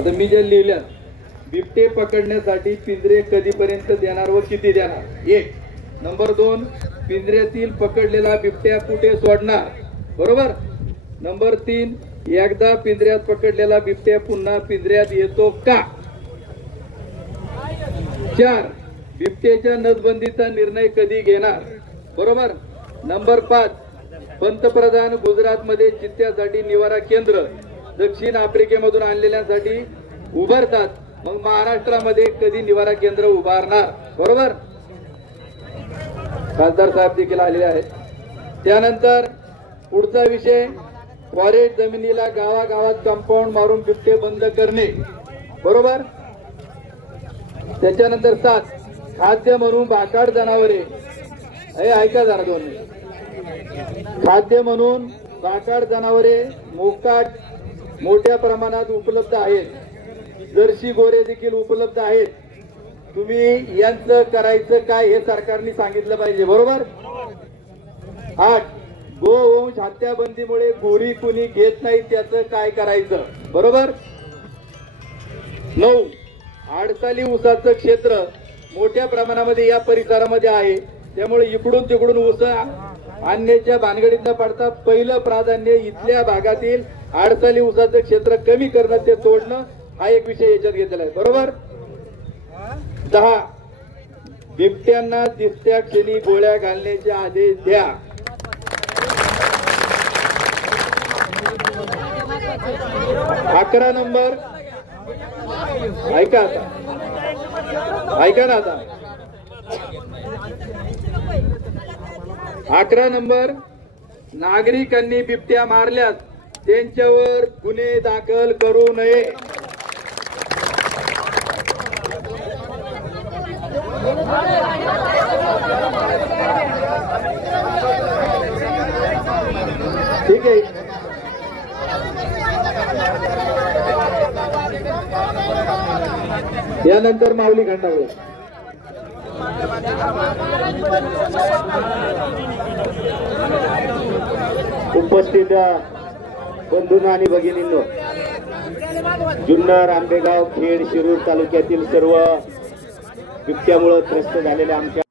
आता मी जे लिहिलं, बिबटे पकडण्यासाठी पिंजरे कधीपर्यंत देणार व किती देणार? 1. नंबर 2, पिंजऱ्यातील पकडलेला बिबट्या कुठे सोडणार? बरोबर. नंबर 3, एकदा पिंजऱ्यात पकडलेला बिबट्या पुन्हा पिंजऱ्यात येतो का? 4, बिबट्याच्या नसबंदीचा निर्णय कधी घेणार? बरोबर. नंबर 5, पंतप्रधान गुजरातमध्ये चित्त्यासाठी निवारा केंद्र दक्षिण आफ्रिकेमधून आणलेल्यांसाठी उभारतात, मग महाराष्ट्रामध्ये कधी निवारा केंद्र उभारणार? बरोबर. खासदार साहेब देखील आलेले आहेत. त्यानंतर पुढचा विषय, फॉरेस्ट जमिनीला गावागावात कंपाऊंड मारून बिबटे बंद करणे. बरोबर. त्याच्यानंतर 7, खाद्य म्हणून भाकाड जनावरे, ऐका जरा 2 मिनिट. खाद्य म्हणून भाकाड जनावरे मोठ्या प्रमाणात उपलब्ध आहेत. जर्सी गोरे देखील उपलब्ध आहेत. तुम्ही यांचं करायचं काय हे सरकारने सांगितलं पाहिजे. बरोबर. 8, गोवंश हत्याबंदीमुळे गोरी कुणी घेत नाही, त्याचं काय करायचं? बरोबर. 9, आडसाली ऊसाचं क्षेत्र मोठ्या प्रमाणामध्ये या परिसरामध्ये आहे, त्यामुळे इकडून तिकडून ऊस आणण्याच्या भानगडीत न पडता पहिलं प्राधान्य इथल्या भागातील आडसाली ऊसाचं क्षेत्र कमी करणं, ते तोडणं, हा एक विषय याच्यात घेतलेला आहे. बरोबर. 10, बिबट्यांना दिसत्या क्षणी गोळ्या घालण्याचे आदेश द्या. 11 नंबर, ऐका ना आता. 11 नंबर, नागरिकांनी बिबट्या मारल्यास त्यांच्यावर गुन्हे दाखल करू नये. ठीक आहे. यानंतर माऊली खंडावळे. उपस्थित बंधूंनो आणि भगिनींनो, जुन्नर, आंबेगाव, खेड, शिरूर तालुक्यातील सर्व बिबट्यामुळे त्रस्त झालेल्या आमच्या